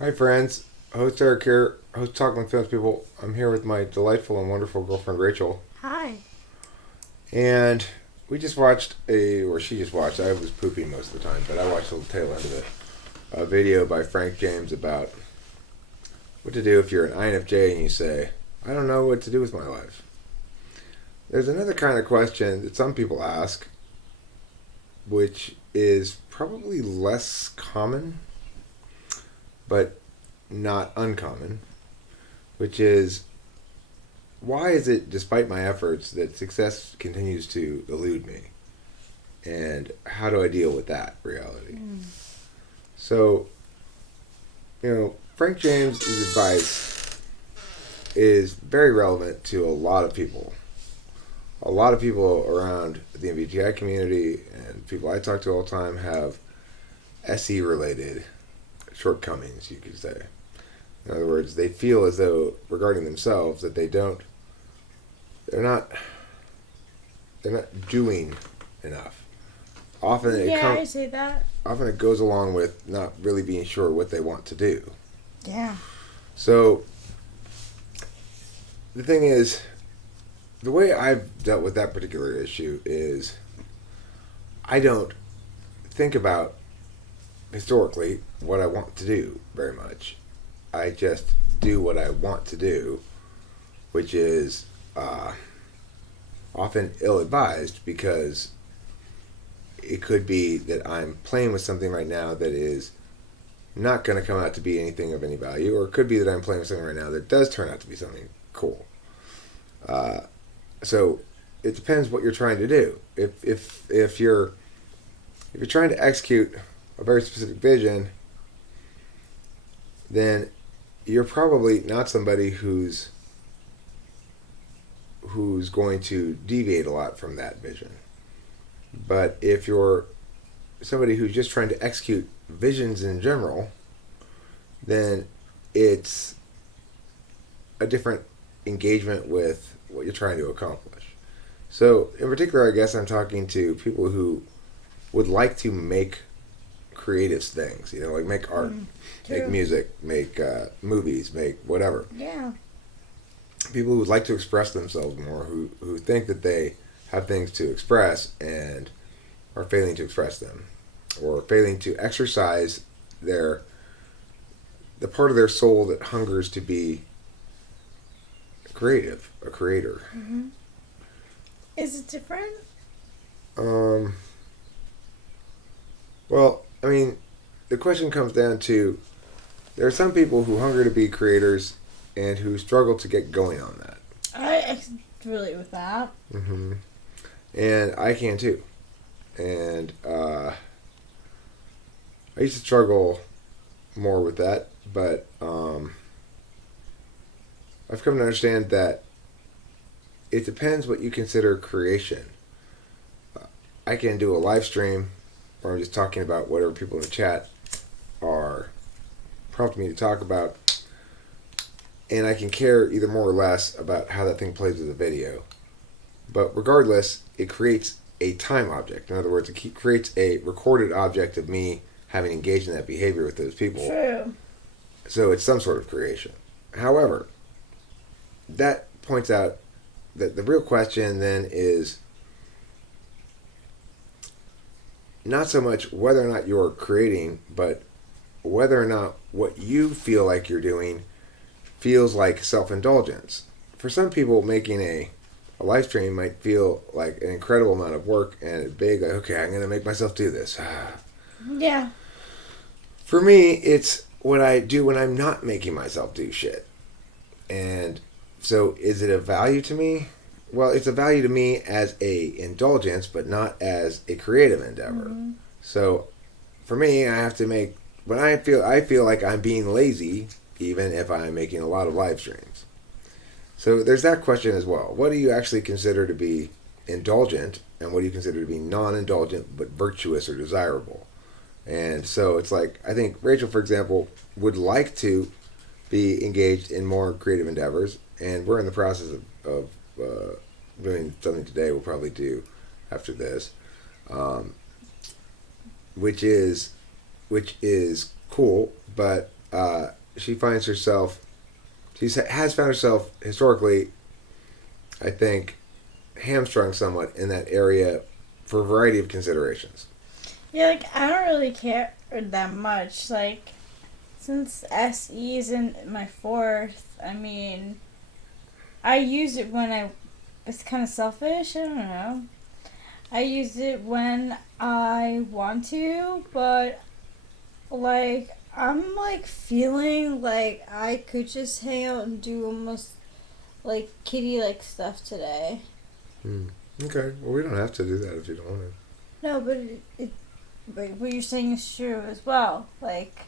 Hi, friends. Host Eric here, host Talking Films People. I'm here with my delightful and wonderful girlfriend Rachel, Hi. and we just watched or she just watched. I was pooping most of the time, but I watched the tail end of it. A video by Frank James about what to do if you're an INFJ and you say, "I don't know what to do with my life." There's another kind of question that some people ask, which is probably less common, but not uncommon, which is why is it, despite my efforts, that success continues to elude me? And how do I deal with that reality? So, Frank James's advice is very relevant to a lot of people. A lot of people around the MBTI community and people I talk to all the time have SE related shortcomings, you could say. In other words, they feel as though, regarding themselves, that they're not doing enough. Often I say that. often it goes along with not really being sure what they want to do. Yeah. So the thing is, the way I've dealt with that particular issue is I don't think about historically what I want to do very much. I just do what I want to do, which is often ill-advised because it could be that I'm playing with something right now that is not going to come out to be anything of any value, or it could be that I'm playing with something right now that does turn out to be something cool. So it depends what you're trying to do. If you're trying to execute a very specific vision, then you're probably not somebody who's going to deviate a lot from that vision. But if you're somebody who's just trying to execute visions in general, then it's a different engagement with what you're trying to accomplish. So, in particular, I guess I'm talking to people who would like to make creative things, like make art, make music, make movies, make whatever. Yeah. People who would like to express themselves more, who think that they have things to express and are failing to express them, or failing to exercise the part of their soul that hungers to be creative, a creator. Is it different? Um, well, I mean, the question comes down to there are some people who hunger to be creators and who struggle to get going on that. I can relate with that. hmm And I can too. And I used to struggle more with that, but I've come to understand that it depends what you consider creation. I can do a live stream where I'm just talking about whatever people in the chat are prompting me to talk about, and I can care either more or less about how that thing plays with the video. But regardless, it creates a time object. In other words, it creates a recorded object of me having engaged in that behavior with those people. True. So it's some sort of creation. However, that points out that the real question then is not so much whether or not you're creating, but whether or not what you feel like you're doing feels like self-indulgence. For some people, making a live stream might feel like an incredible amount of work and big, like, okay, I'm going to make myself do this. Yeah. For me, it's what I do when I'm not making myself do shit. And so is it a value to me? Well, it's a value to me as a indulgence, but not as a creative endeavor. So for me, I have to make, when I feel like I'm being lazy, even if I'm making a lot of live streams. So there's that question as well. What do you actually consider to be indulgent, and what do you consider to be non-indulgent but virtuous or desirable? And so it's like, I think Rachel, for example, would like to be engaged in more creative endeavors, and we're in the process of doing something today we'll probably do after this, which is cool, but she finds herself, has found herself historically, I think, hamstrung somewhat in that area for a variety of considerations. Yeah, like, I don't really care that much. Like, since SE is in my fourth, I mean, I use it when it's kind of selfish, I don't know. I use it when I want to, but, like, I'm, like, feeling like I could just hang out and do almost, like, kitty-like stuff today. Okay, well, we don't have to do that if you don't want to. No, but but what you're saying is true as well. Like,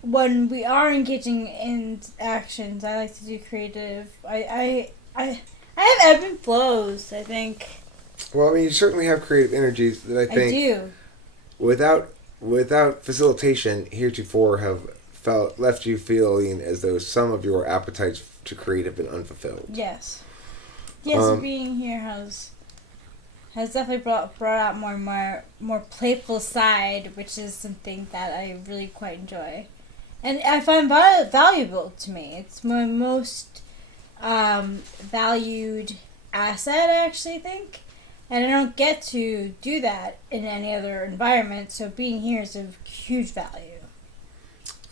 when we are engaging in actions, I like to do creative. I have ebb and flows, I think. Well, I mean, you certainly have creative energies that I think, I do. without facilitation, heretofore have left you feeling as though some of your appetites to create have been unfulfilled. Yes. Yes, being here has definitely brought out more playful side, which is something that I really quite enjoy, and I find valuable to me. It's my most valued asset, I actually think, and I don't get to do that in any other environment. So being here is of huge value.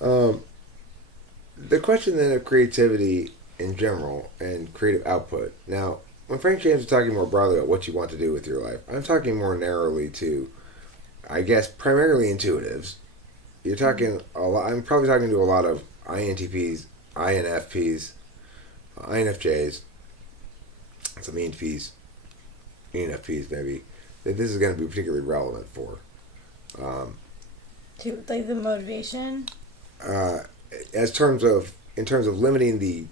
The question then of creativity in general and creative output. Now, when Frank James is talking more broadly about what you want to do with your life, I'm talking more narrowly to, I guess, primarily intuitives. You're talking a lot. I'm probably talking to a lot of INTPs, INFPs, INFJs, some ENTPs, ENFPs maybe, that this is going to be particularly relevant for. To like the motivation. In terms of limiting the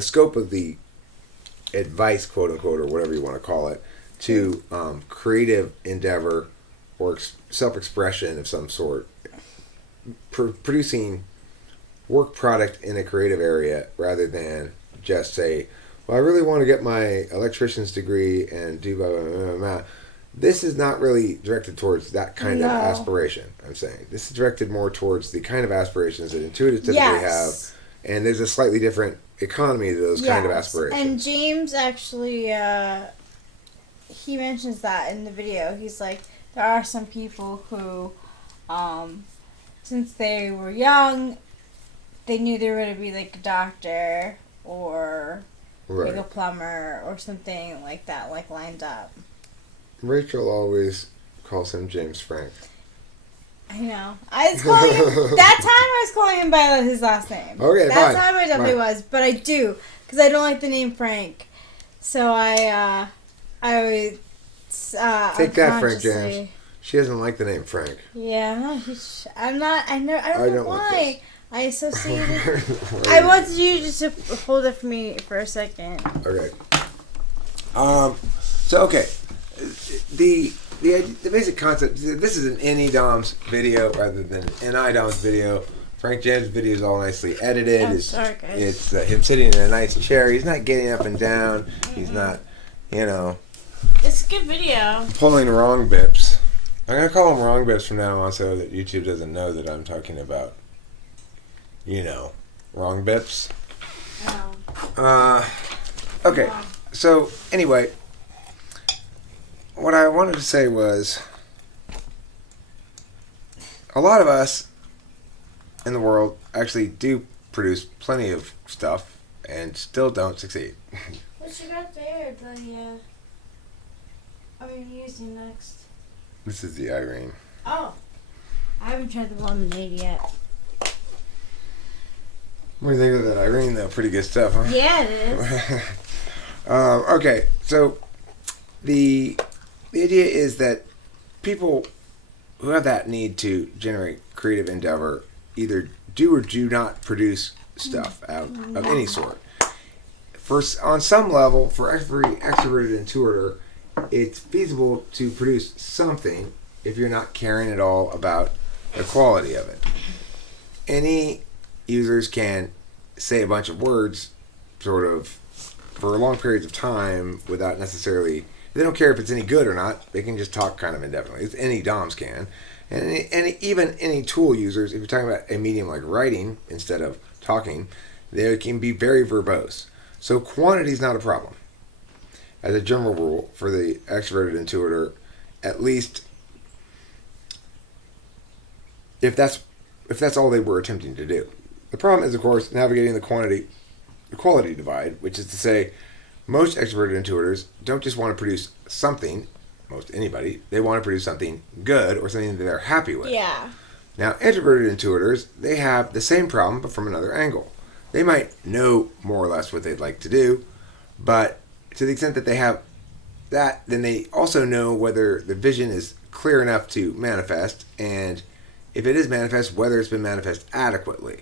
scope of the advice, quote unquote, or whatever you want to call it, to creative endeavor or self-expression of some sort, producing work product in a creative area rather than just say, well, I really want to get my electrician's degree and do blah, blah, blah, blah. This is not really directed towards that kind of aspiration, I'm saying. This is directed more towards the kind of aspirations that intuitives typically have. And there's a slightly different economy to those kind of aspirations. And James actually, he mentions that in the video. He's like, there are some people who, since they were young, they knew they were going to be like a doctor or like a plumber or something like that, like lined up. Rachel always calls him James Frank. I know. I was calling him, that time I was calling him by his last name. Okay, that time I definitely was, but I do, because I don't like the name Frank. So I always, take that, Frank James. She doesn't like the name Frank. Yeah, I don't know why. I associated. I wanted you just to hold it for me for a second. Okay. The basic concept. This is an NE-DOMS video rather than an NI-DOMS video. Frank James' video is all nicely edited. Sorry, guys. It's him sitting in a nice chair. He's not getting up and down. He's not, It's a good video. pulling wrong bips. I'm gonna call them wrong bips from now on, so that YouTube doesn't know that I'm talking about, wrong bips. Oh. Okay. So anyway, what I wanted to say was, a lot of us in the world actually do produce plenty of stuff and still don't succeed. What you got there? Are you using next? This is the Irene. Oh. I haven't tried the lemonade yet. What do you think of that Irene, though? Pretty good stuff, huh? Yeah, it is. Okay, so the idea is that people who have that need to generate creative endeavor either do or do not produce stuff of any sort. On some level, for every extroverted intuitor, it's feasible to produce something if you're not caring at all about the quality of it. Any users can say a bunch of words sort of for long periods of time without necessarily, they don't care if it's any good or not, they can just talk kind of indefinitely. Any DOMs can. And even any tool users, if you're talking about a medium like writing instead of talking, they can be very verbose. So quantity is not a problem. As a general rule, for the extroverted intuitor, at least if that's all they were attempting to do. The problem is, of course, navigating the quality divide, which is to say, most extroverted intuitors don't just want to produce something, most anybody, they want to produce something good or something that they're happy with. Yeah. Now, introverted intuitors, they have the same problem, but from another angle. They might know more or less what they'd like to do, but to the extent that they have that, then they also know whether the vision is clear enough to manifest, and if it is manifest, whether it's been manifest adequately.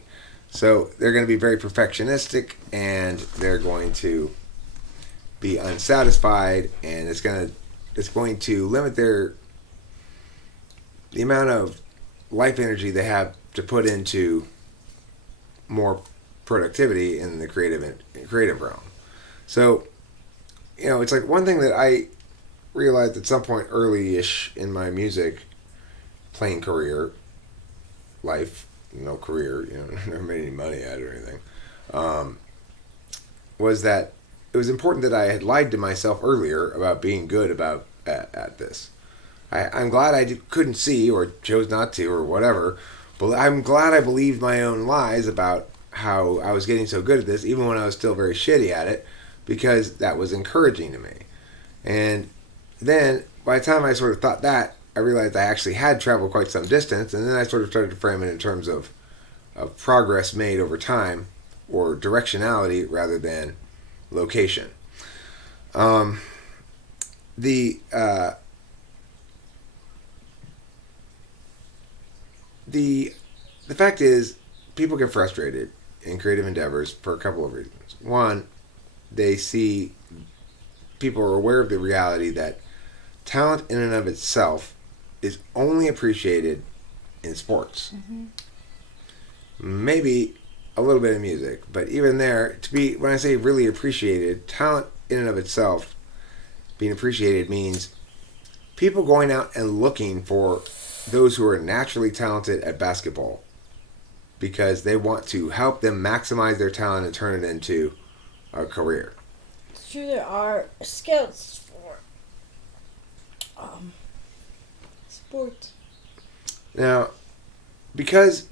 So they're going to be very perfectionistic, and they're going to be unsatisfied, and it's going to limit the amount of life energy they have to put into more productivity in the creative realm. So, it's like one thing that I realized at some point early-ish in my music playing career life, no career, never made any money at it or anything, was that it was important that I had lied to myself earlier about being good at this. I'm glad I couldn't see or chose not to or whatever, but I'm glad I believed my own lies about how I was getting so good at this, even when I was still very shitty at it, because that was encouraging to me. And then, by the time I sort of thought that, I realized I actually had traveled quite some distance, and then I sort of started to frame it in terms of progress made over time, or directionality rather than location. The fact is, people get frustrated in creative endeavors for a couple of reasons. One, people are aware of the reality that talent in and of itself is only appreciated in sports. Mm-hmm. Maybe a little bit of music, but even there, when I say really appreciated, talent in and of itself being appreciated means people going out and looking for those who are naturally talented at basketball because they want to help them maximize their talent and turn it into a career. It's true, there are scouts for sports. Now, because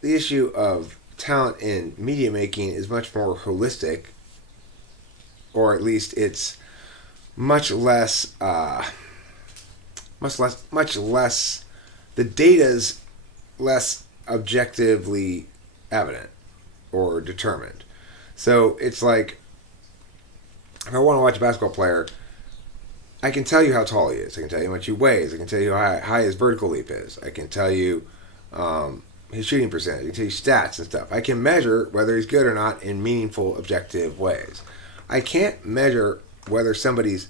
the issue of talent in media making is much more holistic, or at least it's much less, the data's less objectively evident or determined. So it's like, if I want to watch a basketball player, I can tell you how tall he is. I can tell you how much he weighs. I can tell you how high his vertical leap is. I can tell you his shooting percentage. I can tell you stats and stuff. I can measure whether he's good or not in meaningful, objective ways. I can't measure whether somebody's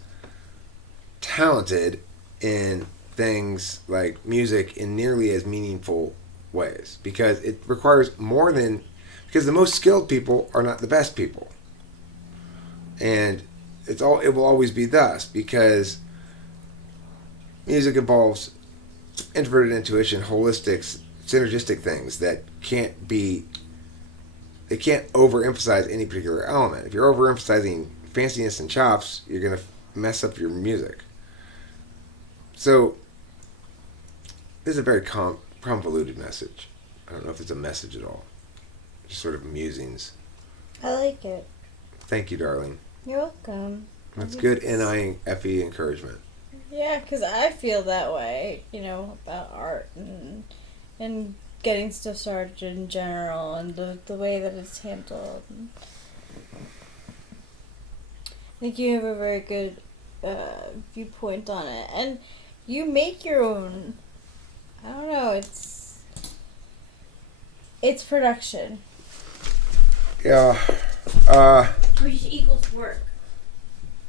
talented in things like music in nearly as meaningful ways, because it requires more than, because the most skilled people are not the best people, and it will always be thus, because music involves introverted intuition, holistic, synergistic things that can't overemphasize any particular element. If you're overemphasizing fanciness and chops, you're going to mess up your music. So this is a very convoluted message. I don't know if it's a message at all. Just sort of musings. I like it. Thank you, darling. You're welcome. That's good NIFE encouragement. Yeah, because I feel that way, about art and getting stuff started in general, and the way that it's handled. I think you have a very good viewpoint on it, and you make your own. I don't know. It's production. Yeah. Which equals work.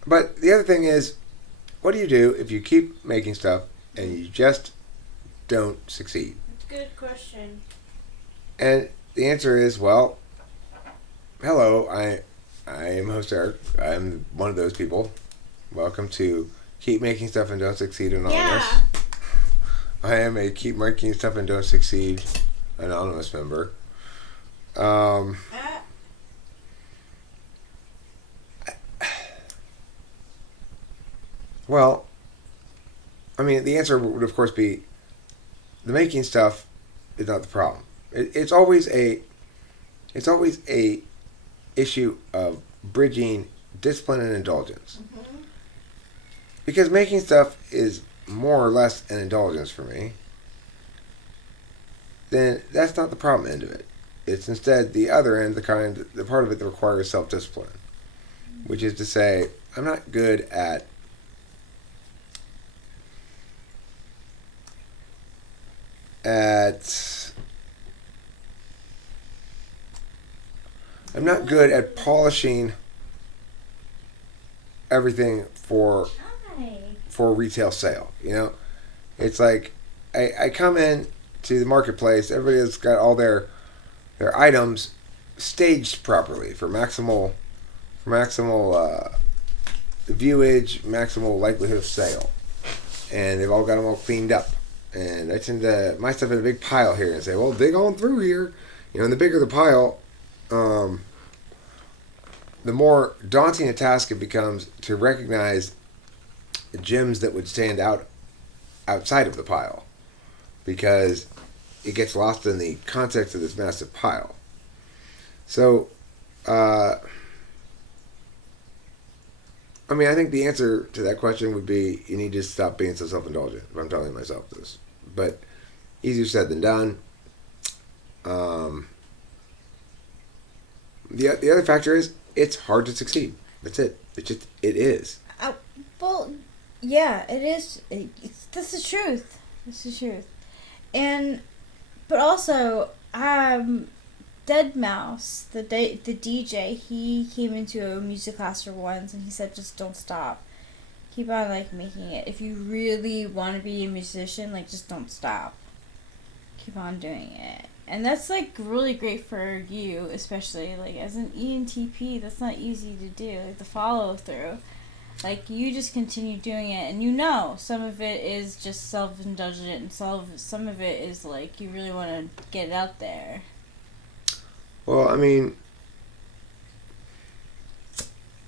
But the other thing is, what do you do if you keep making stuff and you just don't succeed? Good question. And the answer is, well, hello, I am host Eric. I'm one of those people. Welcome to Keep Making Stuff and Don't Succeed Anonymous. I am a keep making stuff and don't succeed anonymous member. Well, I mean, the answer would of course be the making stuff is not the problem. It's always a issue of bridging discipline and indulgence. Mm-hmm. Because making stuff is more or less an indulgence for me, then that's not the problem end of it. It's instead the other end, the part of it that requires self-discipline, which is to say, I'm not good at polishing everything for retail sale. You know, it's like I come in to the marketplace. Everybody has got all their items staged properly for maximal viewage, maximal likelihood of sale, and they've all got them all cleaned up. And I tend to my stuff in a big pile here and say, well, dig on through here. You know, and the bigger the pile, the more daunting a task it becomes to recognize gems that would stand outside of the pile, because it gets lost in the context of this massive pile. So, I mean, I think the answer to that question would be you need to stop being so self-indulgent, if I'm telling myself this. But easier said than done. The other factor is it's hard to succeed. That's it. It is. Well, yeah, it is. That's the truth. That's the truth. But also, Deadmau5, the DJ, he came into a music class for once, and he said, just don't stop. Keep on, like, making it. If you really want to be a musician, like, just don't stop. Keep on doing it. And that's, like, really great for you, especially, like, as an ENTP, that's not easy to do, like, the follow-through. Like, you just continue doing it, and you know some of it is just self-indulgent, and some of it is, like, you really want to get it out there. Well, I mean,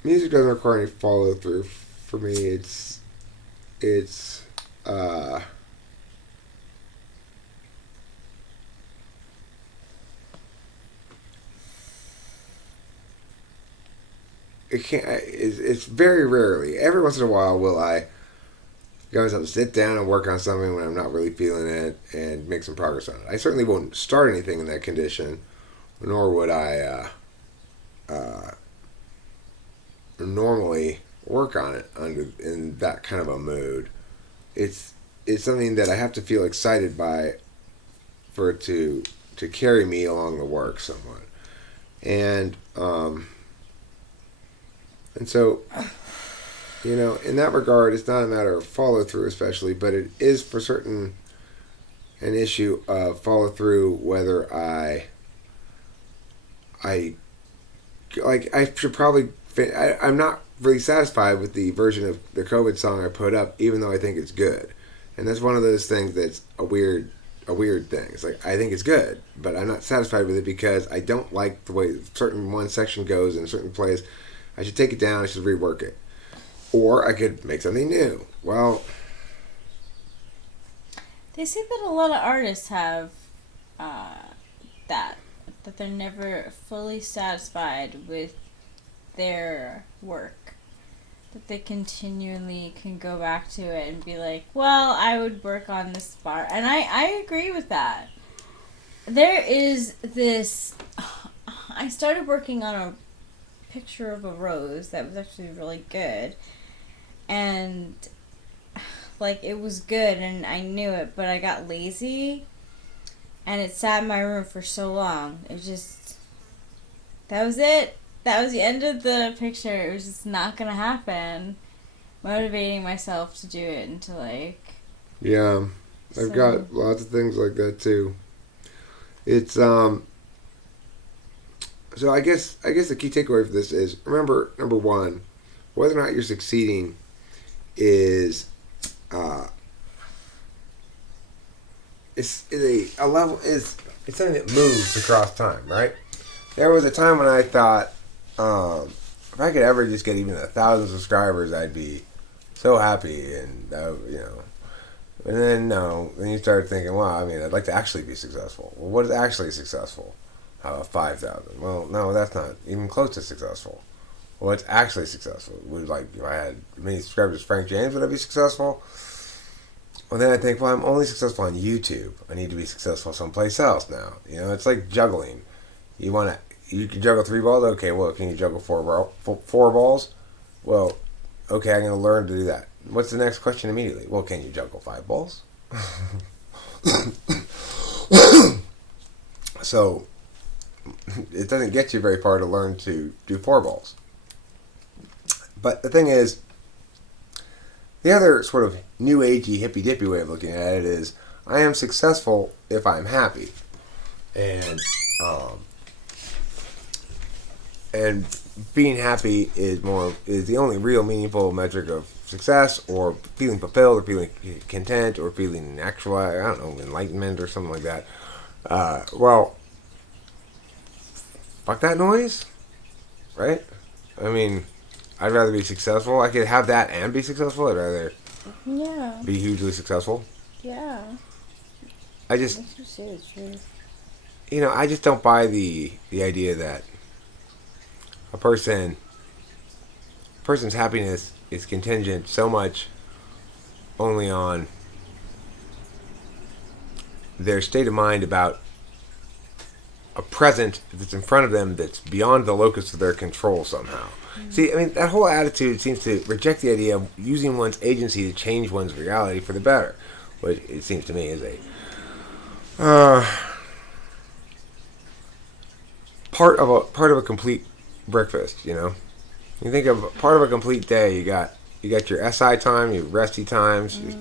music doesn't require any follow-through. For me, it's it's very rarely. Every once in a while will I go myself to sit down and work on something when I'm not really feeling it and make some progress on it. I certainly won't start anything in that condition, nor would I normally work on it in that kind of a mood. It's something that I have to feel excited by for it to carry me along the work somewhat. And so, you know, in that regard, it's not a matter of follow through, especially, but it is for certain an issue of follow through. Whether I should probably. I'm not really satisfied with the version of the COVID song I put up, even though I think it's good. And that's one of those things that's a weird thing. It's like, I think it's good, but I'm not satisfied with it because I don't like the way certain one section goes in a certain place. I should take it down. I should rework it. Or I could make something new. Well, they say that a lot of artists have that they're never fully satisfied with their work. That they continually can go back to it and be like, well, I would work on this part. And I agree with that. There is this... I started working on a picture of a rose that was actually really good. And, like, it was good and I knew it, but I got lazy. And it sat in my room for so long. It just... That was it. That was the end of the picture. It was just not gonna happen. Motivating myself to do it and to, like... Yeah. I've got lots of things like that, too. It's, So I guess the key takeaway for this is, remember, number one, whether or not you're succeeding is it's a level is it's something that moves across time, right? There was a time when I thought, if I could ever just get even 1,000 subscribers, I'd be so happy, and you know. And then no, then you start thinking, wow, I mean, I'd like to actually be successful. Well, what is actually successful? How about 5,000? Well, no, that's not even close to successful. What's actually successful? Would like if I had as many subscribers as Frank James, would I be successful? Well, then I think, well, I'm only successful on YouTube. I need to be successful someplace else now. You know, it's like juggling. You can juggle 3 balls. Okay, well, can you juggle 4 balls? Well, okay, I'm going to learn to do that. What's the next question immediately? Well, can you juggle 5 balls? So it doesn't get you very far to learn to do 4 balls. But the thing is, the other sort of new agey hippy dippy way of looking at it is, I am successful if I'm happy, and being happy is the only real meaningful metric of success, or feeling fulfilled, or feeling content, or feeling actualized. I don't know, enlightenment or something like that. Well, fuck that noise, right? I mean, I'd rather be successful. I could have that and be successful. I'd rather be hugely successful. Yeah. I just, Makes you say the truth. you know, I just don't buy the idea that a person's happiness is contingent so much only on their state of mind about a present that's in front of them that's beyond the locus of their control somehow. See, I mean, that whole attitude seems to reject the idea of using one's agency to change one's reality for the better, which it seems to me is a part of a complete breakfast. You know, you think of part of a complete day. You got your SI time, your resty times. You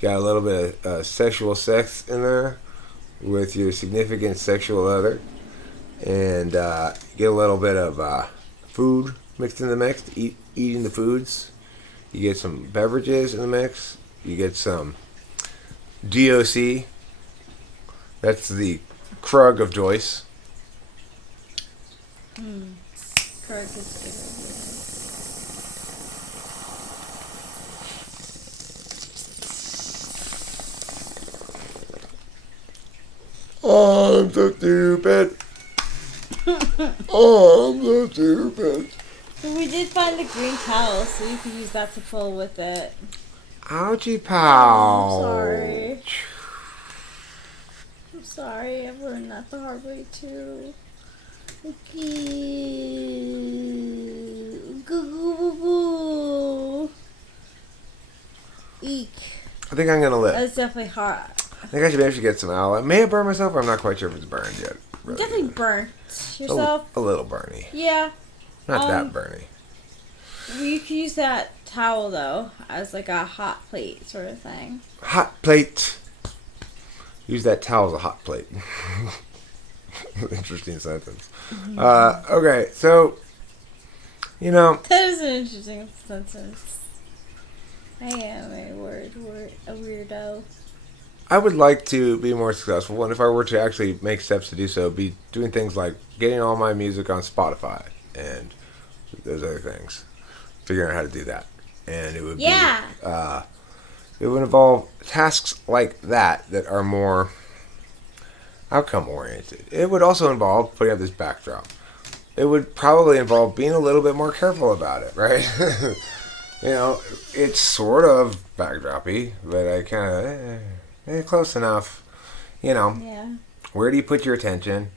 got a little bit of sexual sex in there with your significant sexual other, and get a little bit of food mixed in the mix. Eating the foods. You get some beverages in the mix. You get some DOC. That's the Krug of Joyce. Krug is Oh, I'm so stupid. Oh, I'm so stupid. So we did find the green towel, so you could use that to pull with it. Ouchie pow. I'm sorry. I'm sorry. I've learned that the hard way too. Eek. I think I'm gonna live. That's definitely hot. I think I should maybe get some aloe. May have burned myself, or I'm not quite sure if it's burned yet. Really. Definitely burnt yourself. A little burny. Yeah. Not that burny. You could use that towel though as like a hot plate sort of thing. Hot plate. Use that towel as a hot plate. Interesting sentence. Okay, so you know That is an interesting sentence. I am a weirdo. I would like to be more successful, and if I were to actually make steps to do so, be doing things like getting all my music on Spotify and those other things. Figuring out how to do that, and it would be it would involve tasks like that are more outcome oriented. It would also involve putting up this backdrop. It would probably involve being a little bit more careful about it, right? You know, it's sort of backdroppy, but I kind of close enough. You know, where do you put your attention?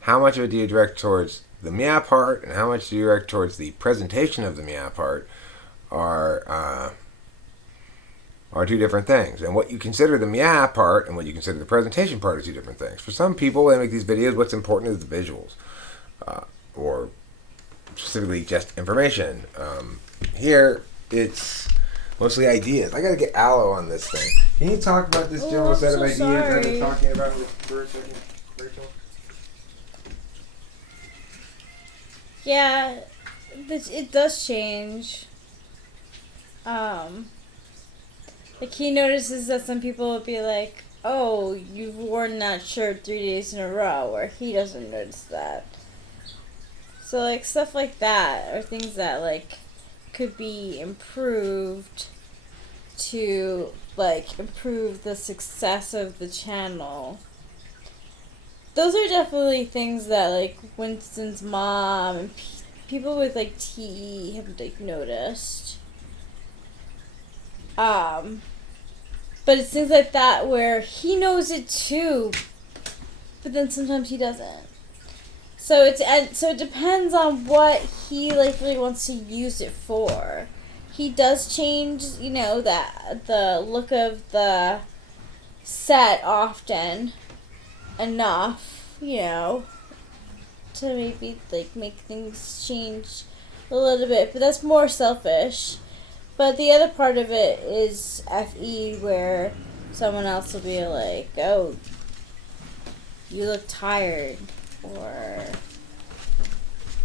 How much of it do you direct towards the meow part, and how much do you direct towards the presentation of the meow part? Are two different things. And what you consider the meow part and what you consider the presentation part are two different things. For some people, they make these videos, what's important is the visuals, or specifically just information. Here, it's mostly ideas. I gotta get aloe on this thing. Can you talk about this general set of ideas I've been talking about for a second, Rachel? Yeah, it does change. Like he notices that some people will be like, oh, you've worn that shirt 3 days in a row, where he doesn't notice that. So, like, stuff like that are things that, like, could be improved to, like, improve the success of the channel. Those are definitely things that, like, Winston's mom and people with, like, TE have, like, noticed. But it's things like that where he knows it too, but then sometimes he doesn't. So it depends on what he, like, really wants to use it for. He does change, you know, the look of the set often enough, you know, to maybe, like, make things change a little bit, but that's more selfish. But the other part of it is FE, where someone else will be like, oh, you look tired, or,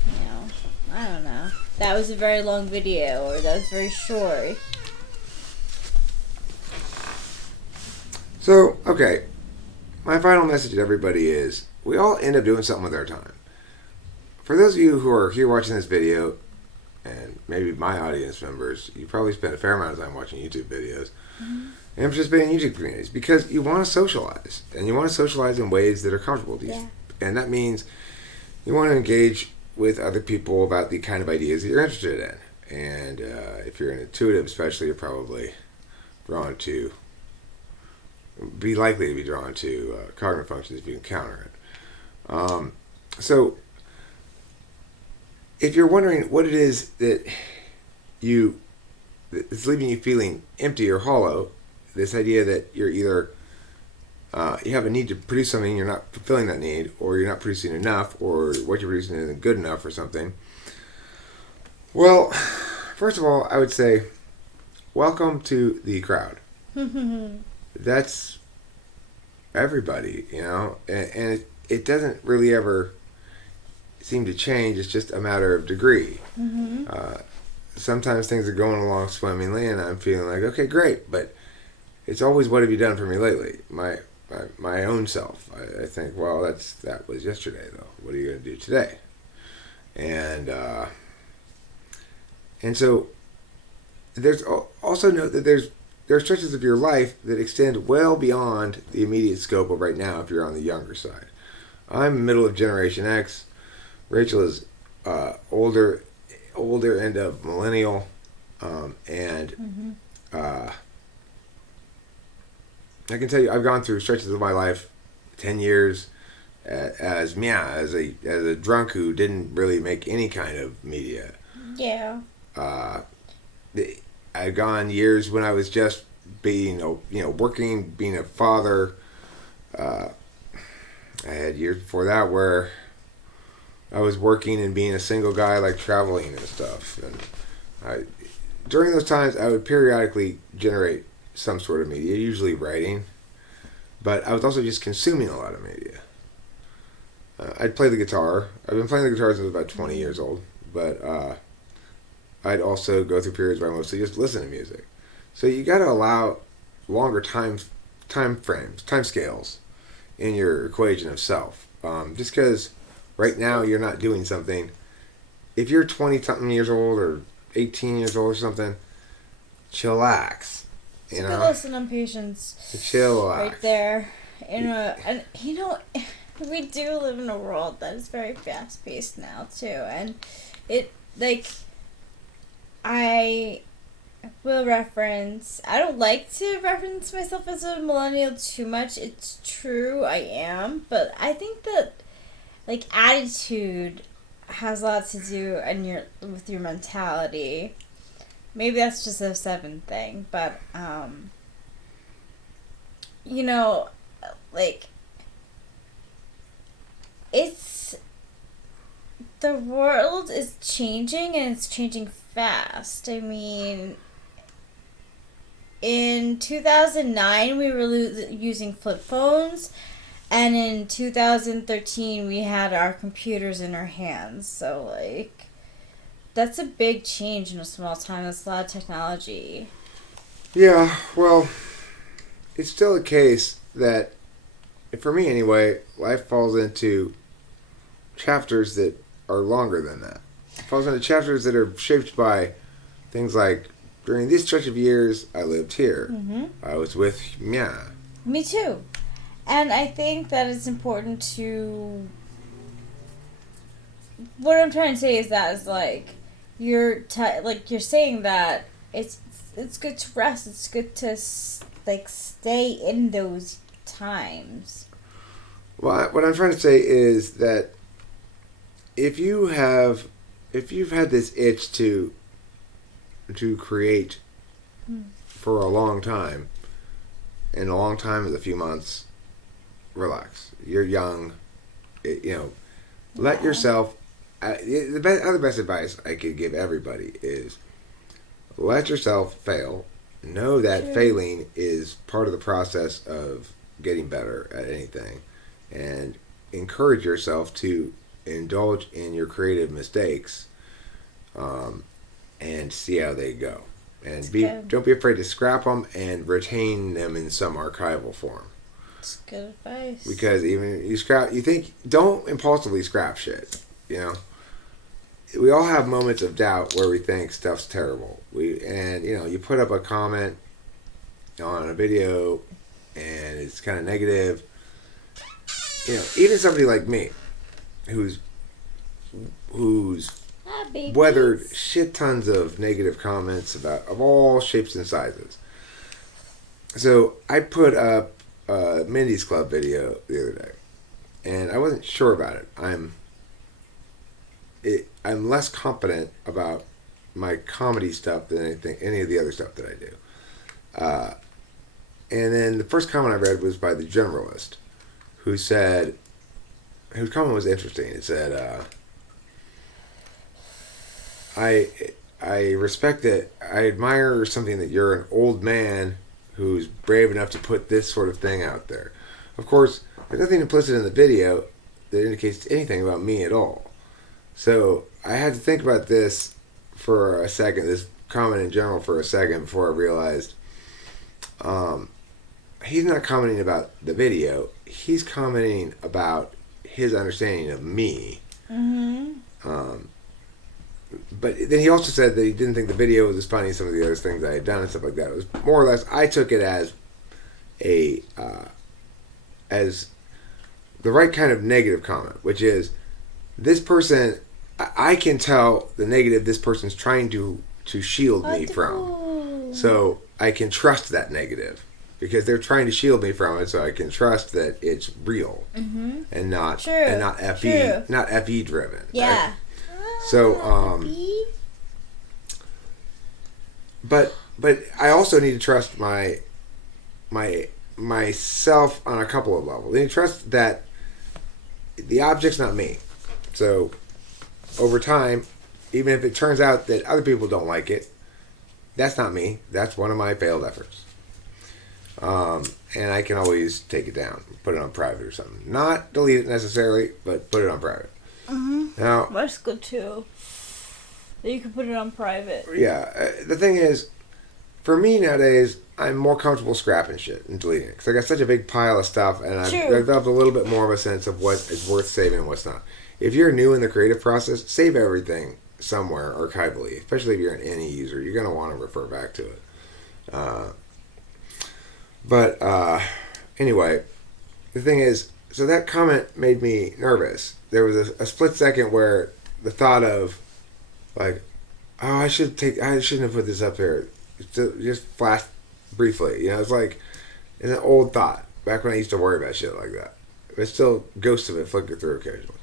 you know, I don't know. That was a very long video, or that was very short. So, okay, my final message to everybody is, we all end up doing something with our time. For those of you who are here watching this video, and maybe my audience members, you probably spend a fair amount of time watching YouTube videos and participating in YouTube communities because you want to socialize, and you want to socialize in ways that are comfortable to you. Yeah. And that means you want to engage with other people about the kind of ideas that you're interested in. And if you're an intuitive, especially, you're probably be likely to be drawn to cognitive functions if you encounter it. So if you're wondering what it is that's leaving you feeling empty or hollow, this idea that you're either you have a need to produce something, you're not fulfilling that need, or you're not producing enough, or what you're producing isn't good enough or something. Well, first of all, I would say, welcome to the crowd. That's everybody, you know, and it doesn't really ever seem to change. It's just a matter of degree. Sometimes things are going along swimmingly, and I'm feeling like, okay, great, but it's always, what have you done for me lately? My own self. I think, well, that was yesterday, though. What are you going to do today? And so there's also note that there are stretches of your life that extend well beyond the immediate scope of right now if you're on the younger side. I'm middle of Generation X. Rachel is older end of millennial, and I can tell you, I've gone through stretches of my life, 10 years, as a drunk who didn't really make any kind of media. Yeah. I've gone years when I was just working, being a father. I had years before that where I was working and being a single guy, like traveling and stuff. And during those times, I would periodically generate some sort of media, usually writing, but I was also just consuming a lot of media. I'd play the guitar. I've been playing the guitar since I was about 20 years old, but I'd also go through periods where I mostly just listen to music. So you got to allow longer time frames, time scales in your equation of self. Just because right now you're not doing something, if you're 20-something years old or 18 years old or something, chillax. You know, Listen on patience. Chillax. Right there. And you know, we do live in a world that is very fast paced now too, and it, like, I will reference, I don't like to reference myself as a millennial too much. It's true, I am, but I think that, like, attitude has a lot to do with your mentality. Maybe that's just a 7 thing, but you know, like, the world is changing, and it's changing fast. I mean, in 2009 we were using flip phones, and in 2013 we had our computers in our hands. So, like, that's a big change in a small time. That's a lot of technology. Yeah, well, it's still a case that, for me anyway, life falls into chapters that are longer than that. It falls into chapters that are shaped by things like, during this stretch of years, I lived here. Mm-hmm. I was with Mia. Me too. And I think that it's important to... What I'm trying to say is that is like you're saying that it's good to rest. It's good to stay in those times. Well, what I'm trying to say is that if you've had this itch to create for a long time, and a long time is a few months, relax. You're young, let yourself. The other best advice I could give everybody is let yourself fail. Know that failing is part of the process of getting better at anything, and encourage yourself to indulge in your creative mistakes, and see how they go. And don't be afraid to scrap them and retain them in some archival form. That's good advice. Because even don't impulsively scrap shit. We all have moments of doubt where we think stuff's terrible. You put up a comment on a video and it's kind of negative. Even somebody like me, who's weathered shit tons of negative comments of all shapes and sizes. So I put up a Mindy's Club video the other day, and I wasn't sure about it. I'm less confident about my comedy stuff than any of the other stuff that I do. And then the first comment I read was by the Generalist, whose comment was interesting. It said, I respect it. I admire something that you're an old man who's brave enough to put this sort of thing out there. Of course, there's nothing implicit in the video that indicates anything about me at all. So I had to think about this for a second, this comment in general for a second, before I realized he's not commenting about the video. He's commenting about his understanding of me. Mm-hmm. But then he also said that he didn't think the video was as funny as some of the other things I had done and stuff like that. It was more or less, I took it as as the right kind of negative comment, which is, this person, I can tell the negative this person's trying to shield me from. So I can trust that negative because they're trying to shield me from it. So I can trust that it's real and not FE driven. Yeah. Right? So but I also need to trust myself on a couple of levels. I need to trust that the object's not me. So over time, even if it turns out that other people don't like it, that's not me. That's one of my failed efforts. And I can always take it down, put it on private or something. Not delete it necessarily, but put it on private. Now, that's good too. You can put it on private. Yeah. The thing is, for me nowadays, I'm more comfortable scrapping shit and deleting it. Because I got such a big pile of stuff, and I've developed a little bit more of a sense of what is worth saving and what's not. If you're new in the creative process, save everything somewhere archivally. Especially if you're an NE user. You're going to want to refer back to it. Anyway, the thing is, so that comment made me nervous. There was a split second where the thought of, like, oh, I shouldn't have put this up there. Just flashed briefly. It's like, it's an old thought. Back when I used to worry about shit like that. There's still ghosts of it flicker through occasionally.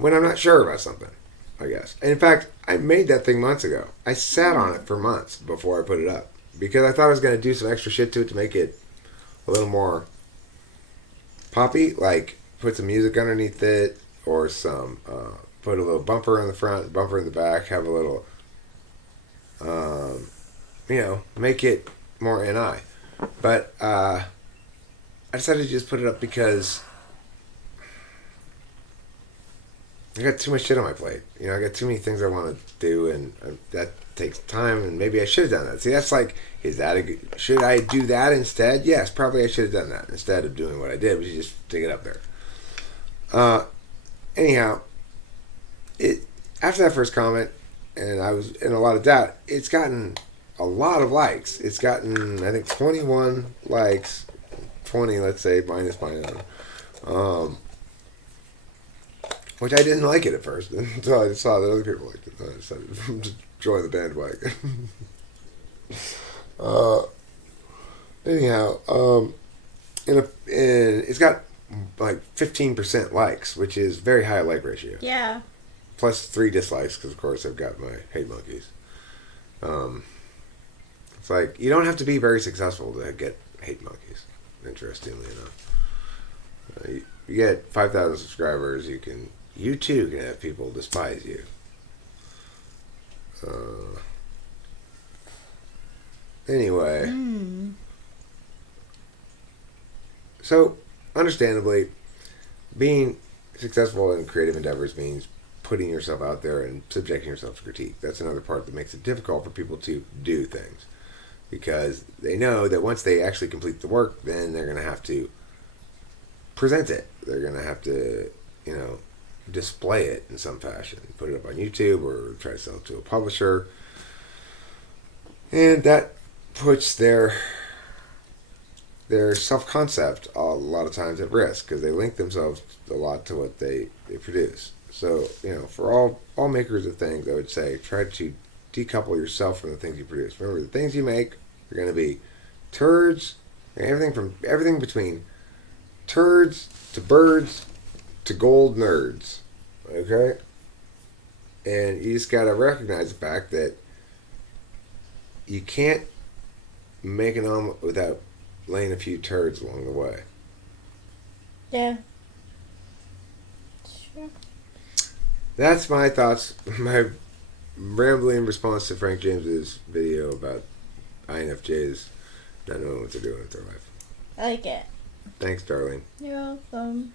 When I'm not sure about something, I guess. And in fact, I made that thing months ago. I sat on it for months before I put it up. Because I thought I was going to do some extra shit to it to make it a little more poppy. Like, put some music underneath it. Or some, put a little bumper in the front, bumper in the back. Have a little, make it more NI. But I decided to just put it up because I got too much shit on my plate. I got too many things I want to do, and that takes time. And maybe I should have done that. See, that's like, should I do that instead? Yes, probably I should have done that instead of doing what I did, which is just stick it up there. Anyhow, after that first comment, and I was in a lot of doubt, it's gotten a lot of likes. It's gotten, I think, 21 likes, 20, let's say, minus my own. Which I didn't like it at first until I saw that other people liked it. I decided to join the bandwagon. Anyhow, it's got like 15% likes, which is very high like ratio. Yeah. Plus 3 dislikes, because of course I've got my hate monkeys. It's like, you don't have to be very successful to get hate monkeys, interestingly enough. You get 5,000 subscribers, you too can have people despise you. Anyway. So, understandably, being successful in creative endeavors means putting yourself out there and subjecting yourself to critique. That's another part that makes it difficult for people to do things. Because they know that once they actually complete the work, then they're going to have to present it. They're going to have to, display it in some fashion. Put it up on YouTube or try to sell it to a publisher. And that puts their self-concept a lot of times at risk because they link themselves a lot to what they produce. So, for all makers of things, I would say try to decouple yourself from the things you produce. Remember, the things you make are going to be turds, and everything between turds to birds to gold nerds. Okay? And you just got to recognize the fact that you can't make an omelet without laying a few turds along the way. Yeah. Sure. That's my thoughts, my rambling response to Frank James's video about INFJs not knowing what they're doing with their life. I like it. Thanks, darling. You're welcome.